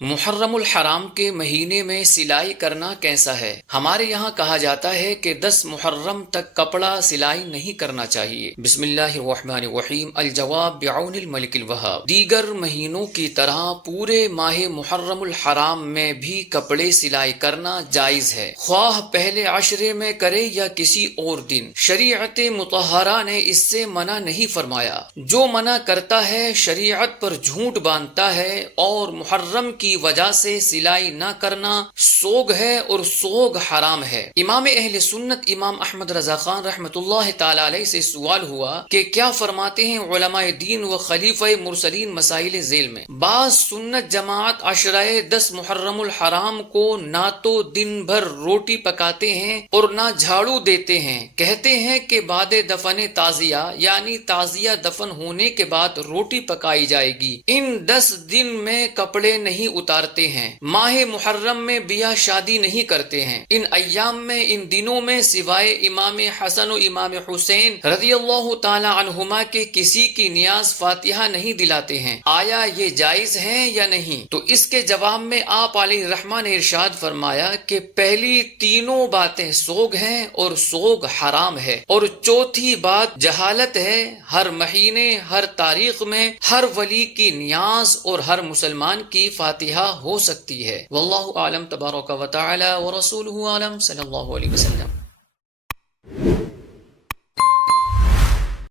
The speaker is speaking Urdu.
محرم الحرام کے مہینے میں سلائی کرنا کیسا ہے؟ ہمارے یہاں کہا جاتا ہے کہ 10 محرم تک کپڑا سلائی نہیں کرنا چاہیے۔ بسم اللہ الرحمن الرحیم۔ الجواب بعون الملک الوہاب۔ دیگر مہینوں کی طرح پورے ماہ محرم الحرام میں بھی کپڑے سلائی کرنا جائز ہے، خواہ پہلے عشرے میں کرے یا کسی اور دن۔ شریعت مطہرہ نے اس سے منع نہیں فرمایا۔ جو منع کرتا ہے شریعت پر جھوٹ باندھتا ہے، اور محرم کی وجہ سے سلائی نہ کرنا سوگ ہے اور سوگ حرام ہے۔ امام اہل سنت امام احمد رضا خان رحمۃ اللہ تعالی علیہ سے سوال ہوا کہ کیا فرماتے ہیں علماء دین و خلیفہ مرسلین مسائل ذیل میں؟ بعض سنت جماعت عشرہ 10 محرم الحرام کو نہ تو دن بھر روٹی پکاتے ہیں اور نہ جھاڑو دیتے ہیں، کہتے ہیں کہ بعد دفن تعزیہ یعنی تعزیہ دفن ہونے کے بعد روٹی پکائی جائے گی۔ ان 10 دن میں کپڑے نہیں اتارتے ہیں، ماہ محرم میں بیاہ شادی نہیں کرتے ہیں، ان ایام میں ان دنوں میں سوائے امام حسن و امام حسین رضی اللہ تعالی عنہما کے کسی کی نیاز فاتحہ نہیں دلاتے ہیں۔ آیا یہ جائز ہے یا نہیں؟ تو اس کے جواب میں آپ علیہ الرحمن نے ارشاد فرمایا کہ پہلی تینوں باتیں سوگ ہیں اور سوگ حرام ہے، اور چوتھی بات جہالت ہے۔ ہر مہینے، ہر تاریخ میں ہر ولی کی نیاز اور ہر مسلمان کی فاتحہ ہو سکتی ہے۔ واللہ اعلم تبارک و تعالی ورسولہ اعلم صلی اللہ علیہ وسلم۔